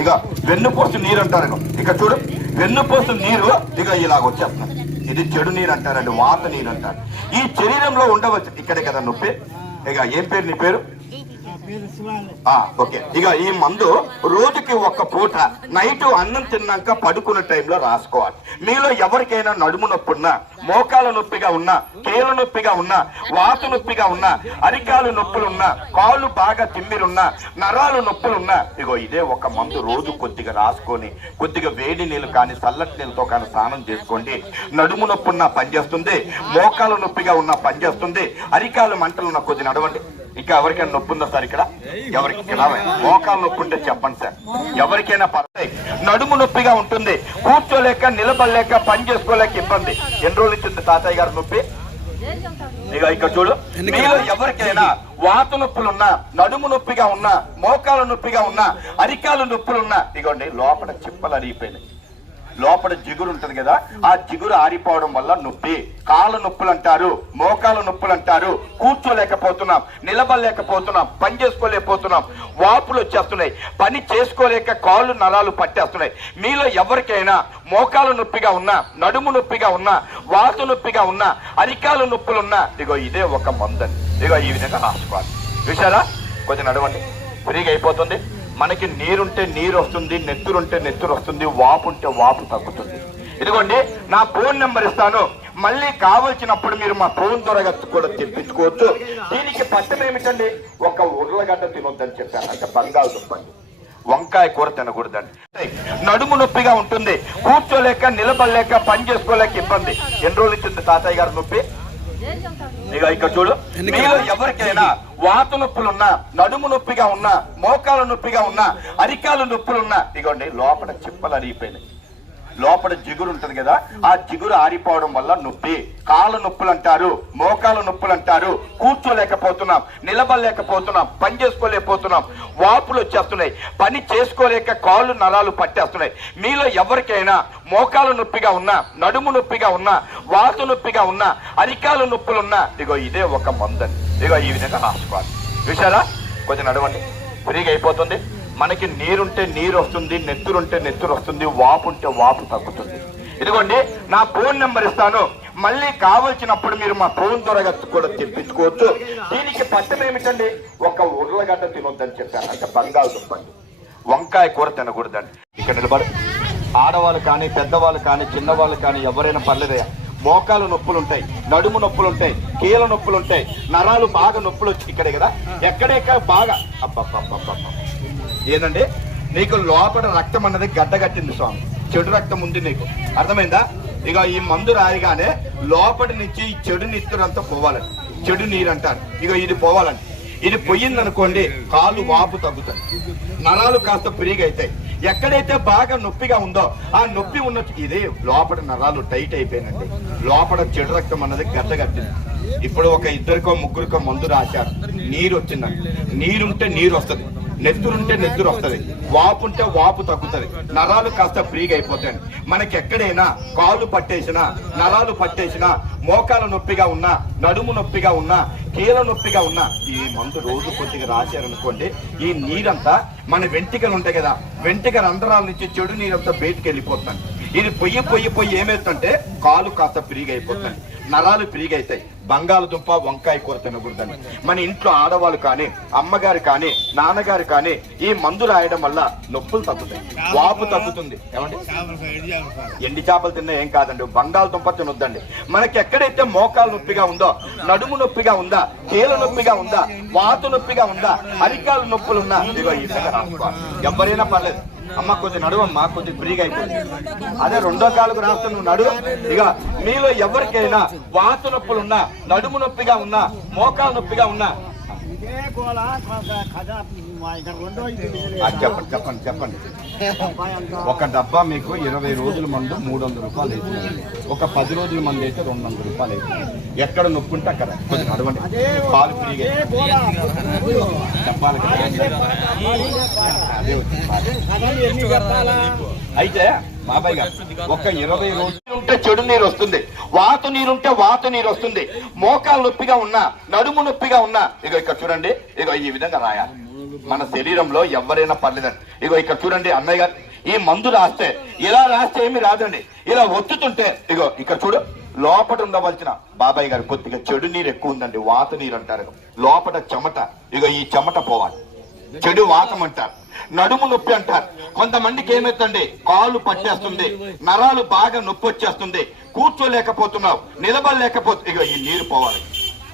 ఇక వెన్నుపూసు నీరు అంటారు. ఇక చూడు వెన్నుపూసు నీరు ఇక ఇలాగ వచ్చేస్తున్నారు ఇది చెడు నీరు అంటారండి వాత నీరు అంటారు. ఈ శరీరంలో ఉండవచ్చు ఇక్కడే కదా నొప్పి. ఇక ఏం పేరు నీ పేరు? ఓకే. ఇక ఈ మందు రోజుకి ఒక్క పూట నైట్ అన్నం తిన్నాక పడుకున్న టైంలో రాసుకోవాలి. మీలో ఎవరికైనా నడుము నొప్పి ఉన్నా మోకాల నొప్పిగా ఉన్నా కీళ్ళ నొప్పిగా ఉన్నా వాత నొప్పిగా ఉన్నా అరికాలు నొప్పులున్నా కాళ్ళు బాగా తిమ్మిరున్నా నరాలు నొప్పులున్నా ఇగో ఇదే ఒక మందు రోజు కొద్దిగా రాసుకొని కొద్దిగా వేడి నీళ్ళు కానీ చల్లటి నీళ్ళతో కానీ స్నానం చేసుకోండి. నడుము నొప్పి ఉన్నా పనిచేస్తుంది మోకాల నొప్పిగా ఉన్నా పనిచేస్తుంది అరికాలు మంటలు ఉన్న కొద్ది నడవండి. ఇంకా ఎవరికైనా నొప్పి ఉందా సార్ ఇక్కడ? ఎవరికి మోకాలు నొప్పి ఉంటే చెప్పండి సార్. ఎవరికైనా పర్లేదు నడుము నొప్పిగా ఉంటుంది. కూర్చోలేక నిలబడలేక పని చేసుకోలేక ఇబ్బంది. ఎన్ని రోజులు ఇచ్చింది తాతయ్య గారి నొప్పి? ఇక ఇక్కడ చూడు. మీలో ఎవరికైనా వాత నొప్పులున్నా నడుము నొప్పిగా ఉన్నా మోకాల నొప్పిగా ఉన్నా అరికాలు నొప్పులున్నా ఇగోండి లోపల చిప్పలు అరిగిపోయినాయి. లోపల జిగురు ఉంటది కదా ఆ జిగురు ఆరిపోవడం వల్ల నొప్పి. కాళ్ళ నొప్పులు అంటారు మోకాల నొప్పులు అంటారు కూర్చోలేకపోతున్నాం నిలబడలేకపోతున్నాం పని చేసుకోలేకపోతున్నాం వాపులు వచ్చేస్తున్నాయి పని చేసుకోలేక కాళ్ళు నరాలు పట్టేస్తున్నాయి. మీలో ఎవరికైనా మోకాలు నొప్పిగా ఉన్నా నడుము నొప్పిగా ఉన్నా వాత నొప్పిగా ఉన్నా అరికాలు నొప్పులు ఉన్నా ఇగో ఇదే ఒక మందని. ఇగో ఈ విధంగా రాసుకోవాలి. చూసారా కొంచెం నడవండి. ఫ్రీగా అయిపోతుంది. మనకి నీరుంటే నీరు వస్తుంది నెత్తురుంటే నెత్తురు వస్తుంది వాపు ఉంటే వాపు తగ్గుతుంది. ఇదిగోండి నా ఫోన్ నెంబర్ ఇస్తాను. మళ్ళీ కావలసినప్పుడు మీరు మా ఫోన్ త్వరగా కూడా తెప్పించుకోవచ్చు. దీనికి పట్టం ఏమిటండి? ఒక ఉర్లగడ్డ తినొద్దని చెప్పాను. అంటే బంగాళదుంపండి వంకాయ కూర తినకూడదండి. నడుము నొప్పిగా ఉంటుంది. కూర్చోలేక నిలబడలేక పని చేసుకోలేక ఇబ్బంది. ఎన్ని రోజులు తాతయ్య గారి నొప్పి? ఇక ఇక్కడ చూడు. మీలో ఎవరికైనా వాత నొప్పులున్నా నడుము నొప్పిగా ఉన్నా మోకాల నొప్పిగా ఉన్నా అరికాలు నొప్పులున్నా ఇగోండి లోపల చిప్పలు అరిగిపోయినాయి. లోపల జిగురు ఉంటది కదా ఆ జిగురు ఆరిపోవడం వల్ల నొప్పి. కాళ్ళ నొప్పులు అంటారు మోకాల నొప్పులు అంటారు కూర్చోలేకపోతున్నాం నిలబడలేకపోతున్నాం పని చేసుకోలేకపోతున్నాం వాపులు వచ్చేస్తున్నాయి పని చేసుకోలేక కాళ్ళు నరాలు పట్టేస్తున్నాయి. మీలో ఎవరికైనా మోకాలు నొప్పిగా ఉన్నా నడుము నొప్పిగా ఉన్నా వాత నొప్పిగా ఉన్నా అరికాలు నొప్పులు ఉన్నా ఇగో ఇదే ఒక మందని. ఇగో ఈ విధంగా రాసుకోవాలి చూసారా కొంచెం నడవండి. ఫ్రీగా అయిపోతుంది. మనకి నీరుంటే నీరు వస్తుంది నెత్తురుంటే నెత్తురు వస్తుంది వాపు ఉంటే వాపు తగ్గుతుంది. ఇదిగోండి నా ఫోన్ నెంబర్ ఇస్తాను. మళ్ళీ కావలసినప్పుడు మీరు మా ఫోన్ త్వరగా కూడా తెప్పించుకోవచ్చు. దీనికి పట్టం ఏమిటండి? ఒక ఉర్లగడ్డ తినొద్దని చెప్పాను. అంటే బంగాళదుంపండి వంకాయ కూర తినకూడదండి. ఇక్కడ నిలబడు. ఆడవాళ్ళు కానీ పెద్దవాళ్ళు కానీ చిన్నవాళ్ళు కానీ ఎవరైనా పర్లేదయ్యా. మోకాలు నొప్పులు ఉంటాయి నడుము నొప్పులు ఉంటాయి కీళ్ళ నొప్పులు ఉంటాయి నరాలు బాగా నొప్పులు వచ్చి ఇక్కడే కదా? ఎక్కడెక్కడ బాగా. అబ్బా ఏంటంటే నీకు లోపల రక్తం అన్నది గడ్డ కట్టింది స్వామి. చెడు రక్తం ఉంది నీకు. అర్థమైందా? ఇక ఈ మందు రాయగానే లోపటి నుంచి ఈ చెడు నిత్తురంతా పోవాలండి చెడు నీరు అంటారు ఇక ఇది పోవాలండి. ఇది పోయిందనుకోండి కాలు వాపు తగ్గుతాయి. నరాలు కాస్త ఫ్రీగా అవుతాయి ఎక్కడైతే బాగా నొప్పిగా ఉందో ఆ నొప్పి ఉన్న ఇది లోపల నరాలు టైట్ అయిపోయినండి లోపల చెడు రక్తం అన్నది గడ్డ కట్టింది. ఇప్పుడు ఒక ఇద్దరికో ముగ్గురికో మందు రాశారు. నీరు వచ్చిందండి నీరుంటే నీరు వస్తుంది నెత్తురుంటే నెత్తురు వస్తుంది వాపు ఉంటే వాపు తగ్గుతుంది. నరాలు కాస్త ఫ్రీగా అయిపోతాయి. మనకి ఎక్కడైనా కాళ్ళు పట్టేసినా నరాలు పట్టేసినా మోకాల నొప్పిగా ఉన్నా నడుము నొప్పిగా ఉన్నా కీల నొప్పిగా ఉన్నా ఈ మందు రోజు కొద్దిగా రాశారనుకోండి ఈ నీరంతా మన వెంటికలు ఉంటాయి కదా వెంటికల రంధ్రాల నుంచి చెడు నీరంతా బయటికి వెళ్ళిపోతుంది ఇది పొయ్యి పొయ్యి పొయ్యి ఏమవుతుంటే కాలు కాస్త ఫ్రీగా అయిపోతుంది నరాలు ఫ్రీగా అవుతాయి బంగాళదుంప వంకాయ కూర తినకూడదండి మన ఇంట్లో ఆడవాళ్ళు కానీ అమ్మగారు కానీ నాన్నగారు కానీ ఈ మందు రాయడం వల్ల నొప్పులు తగ్గుతాయి. వాపు తగ్గుతుంది. ఏమండి? ఎండి చేపలు తిన్నా ఏం కాదండి. బంగాళదుంప తినొద్దండి. మనకి ఎక్కడైతే మోకాలు నొప్పిగా ఉందో నడుము నొప్పిగా ఉందా కీళ్ళ నొప్పిగా ఉందా వాత నొప్పిగా ఉందా అరికాలు నొప్పులు ఉన్నా ఇదిగో ఈ ఎవరైనా పర్లేదు. అమ్మ కొంచెం నడువమ్మా కొంచెం ఫ్రీగా అయిపోయింది అదే రెండో కాలుకు రాస్తే నువ్వు నడువు. ఇక మీలో ఎవరికైనా వాత నొప్పులు ఉన్నా నడుము నొప్పిగా ఉన్నా మోకాలు నొప్పిగా ఉన్నా చెప్పండి చెప్పండి చెప్పండి. ఒక డబ్బా మీకు ఇరవై రోజుల మందు మూడు వందల రూపాయలు అవుతుంది ఒక పది రోజుల మందు అయితే రెండు వందల రూపాయలు అవుతుంది ఎక్కడ నొప్పుంటే అక్కడ. కొంచెం నడవండి పాలు ఫ్రీగా చెప్పాలి అదే వచ్చింది. అయితే బాబాయ్ గారు ఒక ఇరవై రోజులు ఉంటే చెడు నీరు వస్తుంది. వాతు నీరుంటే వాతు నీరు వస్తుంది. మోకాలు నొప్పిగా ఉన్నా నడుము నొప్పిగా ఉన్నా ఇక ఇక్కడ చూడండి ఇక ఈ విధంగా రాయాలి. మన శరీరంలో ఎవరైనా పర్లేదండి. ఇగో ఇక్కడ చూడండి అన్నయ్య గారు ఈ మందు రాస్తే ఇలా రాస్తే ఏమి రాదండి. ఇలా ఒత్తుతుంటే ఇగో ఇక్కడ చూడు లోపట ఉండవలసిన బాబాయ్ గారు కొద్దిగా చెడు నీరు ఎక్కువ ఉందండి వాత నీరు అంటారు. లోపట చెమట ఇగో ఈ చెమట పోవాలి. చెడు వాతం అంటారు నడుము నొప్పి అంటారు. కొంతమందికి ఏమైతుంది కాలు పట్టేస్తుంది. నరాలు బాగా నొప్పి వచ్చేస్తుంది. కూర్చోలేకపోతున్నావు. నిలబడలేకపోతు ఇక ఈ నీరు పోవాలి.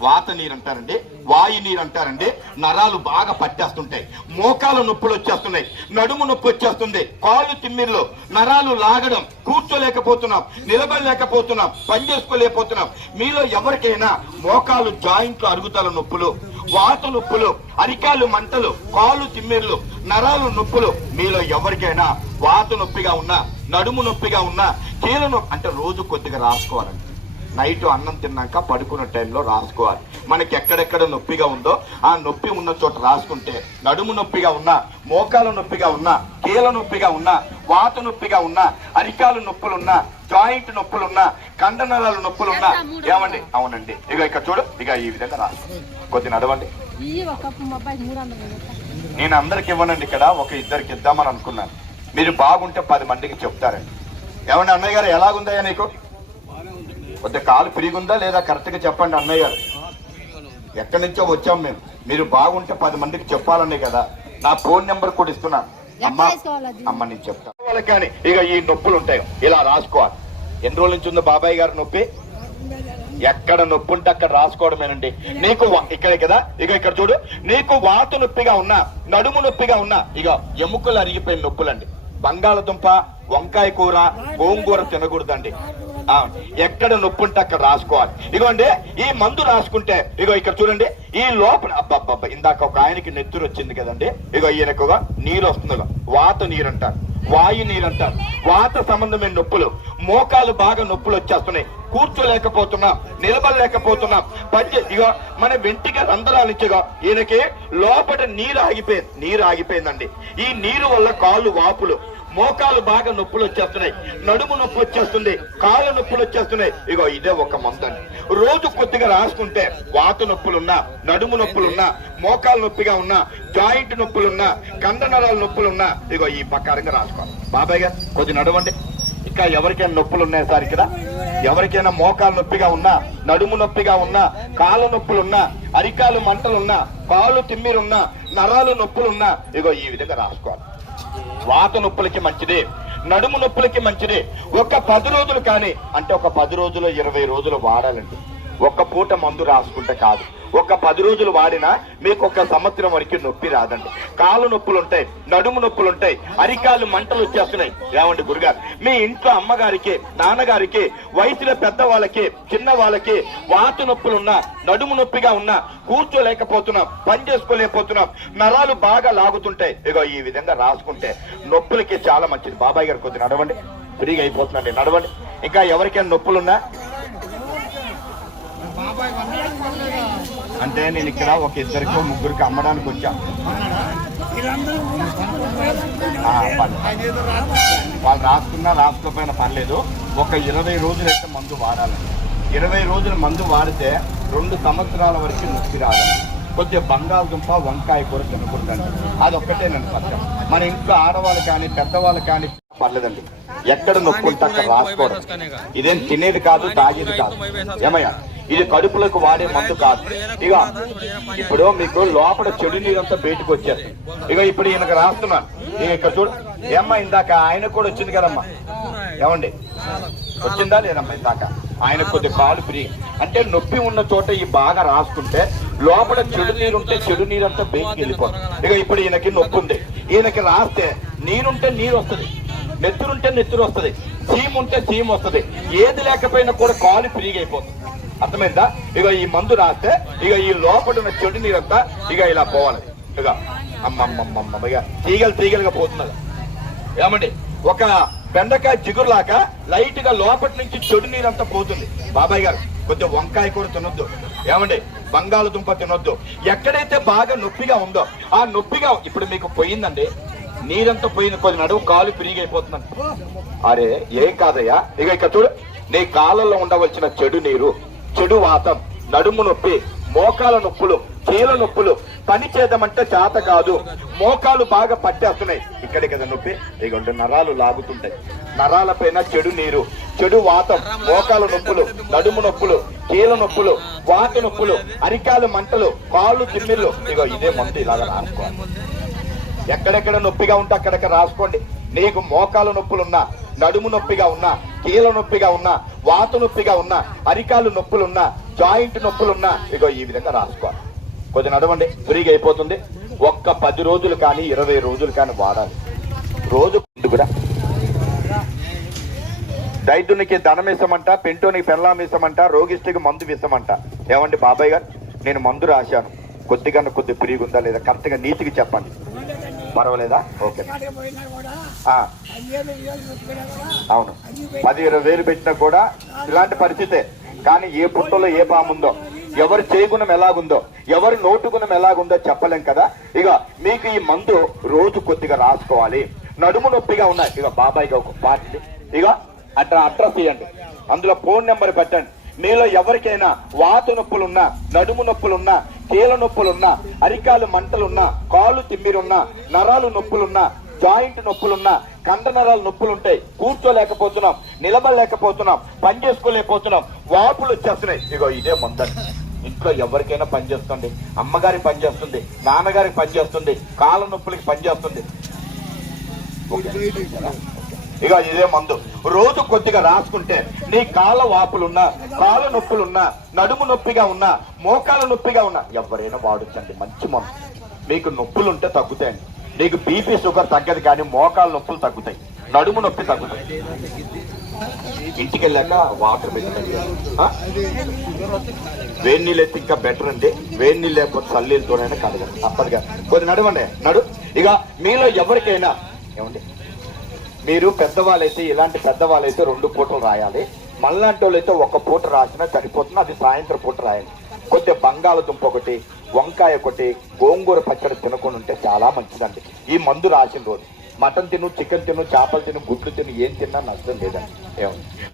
వాత నీరు అంటారండి వాయు నీరు అంటారండి నరాలు బాగా పట్టేస్తుంటాయి. మోకాల నొప్పులు వచ్చేస్తున్నాయి నడుము నొప్పి వచ్చేస్తుంది. కాళ్ళు తిమ్మిర్లు నరాలు లాగడం కూర్చోలేకపోతున్నాం నిలబడలేకపోతున్నాం పని చేసుకోలేకపోతున్నాం. మీలో ఎవరికైనా మోకాలు జాయింట్లు అరుగుదల నొప్పులు వాత నొప్పులు అరికాలు మంటలు కాళ్ళు తిమ్మిర్లు నరాలు నొప్పులు మీలో ఎవరికైనా వాత నొప్పిగా ఉన్నా నడుము నొప్పిగా ఉన్నా కీళ్ళ నొప్పి అంటే రోజు కొద్దిగా రాసుకోవాలండి. నైట్ అన్నం తిన్నాక పడుకున్న టైంలో రాసుకోవాలి. మనకి ఎక్కడెక్కడ నొప్పిగా ఉందో ఆ నొప్పి ఉన్న చోట రాసుకుంటే నడుము నొప్పిగా ఉన్నా మోకాల నొప్పిగా ఉన్నా కీల నొప్పిగా ఉన్నా వాత నొప్పిగా ఉన్నా అరికాలు నొప్పులున్నా జాయింట్ నొప్పులున్నా కండనరాలు నొప్పులున్నా ఏమండి? అవునండి. ఇక ఇక్కడ చూడు ఇక ఈ విధంగా రాసుకో కొద్ది నడవండి. నేను అందరికి ఇవ్వనండి ఇక్కడ ఒక ఇద్దరికి ఇద్దామని అనుకున్నాను. మీరు బాగుంటే పది మందికి చెప్తారండి. ఏమండి అన్నయ్య గారు ఎలాగుందయ్యా నీకు? కొద్ది కాలు పిరిగుందా లేదా కరెక్ట్గా చెప్పండి అన్నయ్య గారు. ఎక్కడి నుంచో వచ్చాం మేము. మీరు బాగుంటే పది మందికి చెప్పాలనే కదా. నా ఫోన్ నెంబర్ కూడా ఇస్తున్నాను అమ్మా నేను చెప్తాను వాళ్ళకి కానీ ఇక ఈ నొప్పులు ఉంటాయి. ఇలా రాసుకోవాలి. ఎన్ని రోజుల నుంచి ఉందో బాబాయ్ గారి నొప్పి? ఎక్కడ నొప్పి ఉంటే అక్కడ రాసుకోవడమేనండి. నీకు ఇక్కడ కదా? ఇక ఇక్కడ చూడు. నీకు వాత నొప్పిగా ఉన్నా నడుము నొప్పిగా ఉన్నా ఇక ఎముకలు అరిగిపోయిన నొప్పులండి. బంగాళదుంప వంకాయ కూర గోంగూర తినకూడదండి. ఎక్కడ నొప్పి ఉంటే అక్కడ రాసుకోవాలి. ఇగోండి ఈ మందు రాసుకుంటే ఇగో ఇక్కడ చూడండి ఈ లోపల అబ్బబ్బబ్బ ఇందాక ఒక ఆయనకి నెత్తురు వచ్చింది కదండి ఇగో ఎక్కువగా నీరు వస్తుంది వాత నీరు అంటారు వాయు నీరు అంటారు వాత సంబంధమైన నొప్పులు మోకాలు బాగా నొప్పులు వచ్చేస్తున్నాయి కూర్చోలేకపోతున్నాం నిలబడలేకపోతున్నాం పని ఇగో మన వెంటిగా రంధ్రాలిచ్చగా ఈయనకి లోపల నీరు ఆగిపోయింది నీరు ఆగిపోయిందండి. ఈ నీరు వల్ల కాళ్ళు వాపులు మోకాలు బాగా నొప్పులు వచ్చేస్తున్నాయి. నడుము నొప్పి వచ్చేస్తుంది. కాళ్ళ నొప్పులు వచ్చేస్తున్నాయి. ఇగో ఇదే ఒక మందండి రోజు కొద్దిగా రాసుకుంటే వాత నొప్పులున్నా నడుము నొప్పులున్నా మోకాలు నొప్పిగా ఉన్నా జాయింట్ నొప్పులున్నా కండనరాల నొప్పులున్నా ఇగో ఈ ప్రకారంగా రాసుకోవాలి. బాబాయ్ గారు కొద్ది నడవండి. ఇంకా ఎవరికైనా నొప్పులు ఉన్నాయి సార్ ఇక్కడ? ఎవరికైనా మోకాలు నొప్పిగా ఉన్నా నడుము నొప్పిగా ఉన్నా కాళ్ళ నొప్పులున్నా అరికాలు మంటలున్నా కాళ్ళు తిమ్మిరున్నా నరాలు నొప్పులున్నా ఇగో ఈ విధంగా రాసుకోవాలి. వాత నొప్పులకి మంచిదే నడుము నొప్పులకి మంచిదే. ఒక పది రోజులు కానీ అంటే ఒక పది రోజులు ఇరవై రోజులు వాడాలండి. ఒక్క పూట మందు రాసుకుంటే కాదు. ఒక పది రోజులు వాడినా మీకు ఒక సంవత్సరం వరకు నొప్పి రాదండి. కాళ్ళు నొప్పులు ఉంటాయి నడుము నొప్పులు ఉంటాయి అరికాలు మంటలు వచ్చేస్తున్నాయి. ఏమండి గురుగారు? మీ ఇంట్లో అమ్మగారికి నాన్నగారికి వయసులో పెద్ద వాళ్ళకి చిన్న వాళ్ళకి వాత నొప్పులు ఉన్నా నడుము నొప్పిగా ఉన్నా కూర్చోలేకపోతున్నాం పని చేసుకోలేకపోతున్నాం నరాలు బాగా లాగుతుంటాయి. ఇగో ఈ విధంగా రాసుకుంటే నొప్పులకి చాలా మంచిది. బాబాయ్ గారు కొద్దిగా నడవండి. ఫ్రీగా అయిపోతుందండి నడవండి. ఇంకా ఎవరికైనా నొప్పులున్నా అంటే నేను ఇక్కడ ఒక ఇద్దరికి ముగ్గురికి అమ్మడానికి వచ్చా. వాళ్ళు రాసుకున్నా రాసుకోపోయిన పర్లేదు. ఒక ఇరవై రోజులు అయితే మందు వాడాలండి ఇరవై రోజులు మందు వాడితే రెండు సంవత్సరాల వరకు నొప్పి రాదండి కొద్దిగా బంగాళదుంప వంకాయ కూర తినకూడదండి ఒక్కటే నేను సత్యం. మన ఇంట్లో ఆడవాళ్ళు కానీ పెద్దవాళ్ళు కానీ పర్లేదండి. ఎక్కడ నొప్పులు ఉంటే అక్కడ రాసుకోవడం. ఇదేం తినేది కాదు తాగేది కాదు. ఏమయ్యా? ఇది కడుపులకు వాడే మందు కాదు. ఇక ఇప్పుడు మీకు లోపల చెడు నీరంతా బయటకు వచ్చేది ఇక ఇప్పుడు ఈయనకు రాస్తున్నాను. ఇక ఇక్కడ చూడు ఏమ్మా ఇందాక ఆయన కూడా వచ్చింది కదమ్మా? ఏమండి? వచ్చిందా లేదమ్మా ఇందాక? ఆయన కొద్ది కాలు ఫ్రీ అంటే నొప్పి ఉన్న చోట ఈ బాగా రాసుకుంటే లోపల చెడు నీరు ఉంటే చెడు నీరంతా బయటికి వెళ్ళిపోతుంది. ఇక ఇప్పుడు ఈయనకి నొప్పి ఉంది. ఈయనకి రాస్తే నీరుంటే నీరు వస్తుంది. నెత్తురుంటే నెత్తురు వస్తుంది. సీమ్ ఉంటే సీమ్ వస్తుంది. ఏది లేకపోయినా కూడా కాలు ఫ్రీగా అయిపోతుంది. అర్థమైందా? ఇక ఈ మందు రాస్తే ఇక ఈ లోపల ఉన్న చెడు నీరంతా ఇక ఇలా పోవాలి. ఇక అమ్మమ్మమ్మమ్మ. ఇక తీగలు తీగలుగా పోతున్నది. ఏమండి? ఒక బెండకాయ జిగురులాగా లైట్గా లోపటి నుంచి చెడు నీరంతా పోతుంది. బాబాయ్ గారు కొంచెం వంకాయ కూర తినొద్దు. ఏమండి? బంగాళదుంప తినొద్దు. ఎక్కడైతే బాగా నొప్పిగా ఉందో ఆ నొప్పిగా ఇప్పుడు మీకు పోయిందండి. నీరంతా పోయింది. కొద్ది నడువు కాలు ఫ్రీగా అరే ఏం కాదయ్యా? ఇక ఇక చూడు. నీ కాలంలో ఉండవలసిన చెడు నీరు చెడు వాతం నడుము నొప్పి మోకాల నొప్పులు కీల నొప్పులు పని చేద్దామంటే చేత కాదు. మోకాలు బాగా పట్టేస్తున్నాయి. ఇక్కడే కదా నొప్పి? ఇక నరాలు లాగుతుంటాయి. నరాల పైన చెడు నీరు చెడు వాతం మోకాల నొప్పులు నడుము నొప్పులు కీల నొప్పులు వాత నొప్పులు అరికాలు మంటలు కాళ్ళు తిమ్మిళ్ళు ఇగో ఇదే మందు ఇలాగ రాసుకోండి ఎక్కడెక్కడ నొప్పిగా ఉంటే అక్కడక్కడ రాసుకోండి. నీకు మోకాలు నొప్పులున్నా నడుము నొప్పిగా ఉన్నా కీల నొప్పిగా ఉన్నా వాత నొప్పిగా ఉన్నా అరికాలు నొప్పులున్నా జాయింట్ నొప్పులున్నా ఇగో ఈ విధంగా రాసుకోవాలి. కొద్ది నడవండి ఫ్రీగా అయిపోతుంది. ఒక్క పది రోజులు కానీ ఇరవై రోజులు కానీ వాడాలి. రోజు ముందు కూడా. దైద్యునికి ధనం ఇస్తామంట పెంటోనికి పెళ్ళాం ఇస్తామంట రోగిష్టికి మందు ఇస్తామంట ఏమండి బాబాయ్ గారు? నేను మందు రాశాను. కొద్దిగా కొద్ది ఫ్రీగా లేదా? కరెక్ట్గా నీతికి చెప్పండి. పర్వాలేదా ఓకే. అవును. పది ఇరవై వేలు పెట్టినా కూడా ఇలాంటి పరిస్థితే. కానీ ఏ పుట్టలో ఏ పాముందో ఎవరి చేగుణం ఎలాగుందో ఎవరు నోటు గుణం ఎలాగుందో చెప్పలేం కదా. ఇక మీకు ఈ మందు రోజు కొద్దిగా రాసుకోవాలి. నడుము నొప్పిగా ఉన్నాయి. ఇక బాబాయ్ ఒక పార్టీ ఇక అట్లా అడ్రస్ ఇవ్వండి అందులో ఫోన్ నెంబర్ పెట్టండి. మీలో ఎవరికైనా వాత నొప్పులున్నా నడుము నొప్పులున్నా కీల నొప్పులున్నా అరికాలు మంటలున్నా కాళ్ళు తిమ్మిరున్నా నరాలు నొప్పులున్నా జాయింట్ నొప్పులున్నా కండ నరాలు నొప్పులు ఉంటాయి కూర్చోలేకపోతున్నాం నిలబడలేకపోతున్నాం పని చేసుకోలేకపోతున్నాం వాపులు వచ్చేస్తున్నాయి. ఇగో ఇదే మందండి ఇంట్లో ఎవరికైనా పని చేస్తుంది. అమ్మగారి పని చేస్తుంది. నాన్నగారికి పని చేస్తుంది. కాళ్ళ నొప్పులకి పని చేస్తుంది. ఇక ఇదే మందు. రోజు కొద్దిగా రాసుకుంటే నీ కాళ్ళ వాపులున్నా కాళ్ళ నొప్పులున్నా నడుము నొప్పిగా ఉన్నా మోకాల నొప్పిగా ఉన్నా ఎవరైనా వాడొచ్చండి మంచి మందు. మీకు నొప్పులు ఉంటే తగ్గుతాయండి. నీకు బీపీ షుగర్ తగ్గదు కానీ మోకాల నొప్పులు తగ్గుతాయి. నడుము నొప్పి తగ్గుతాయి. ఇంటికి వెళ్ళాక వాటర్ వేడి నీళ్ళు అయితే ఇంకా బెటర్ అండి. వేడి నీళ్ళు లేకపోతే చల్లీలతోనైనా కడగదు తప్పదుగా. కొద్ది నడవండి. నడు. ఇక మీలో ఎవరికైనా ఏమండి? మీరు పెద్దవాళ్ళైతే ఇలాంటి పెద్దవాళ్ళైతే రెండు పూటలు రాయాలి. మళ్ళాంటి వాళ్ళైతే ఒక పూట రాసినా సరిపోతుంది. అది సాయంత్రం పూట రాయాలి. కొద్దిగా బంగాళదుంప ఒకటి వంకాయ ఒకటి గోంగూర పచ్చడి తినకుండా ఉంటే చాలా మంచిదండి. ఈ మందు రాసిన రోజు. మటన్ తిను చికెన్ తిను చేపలు తిను గుడ్లు తిను ఏం తిన్నా నష్టం లేదండి. ఏమండి?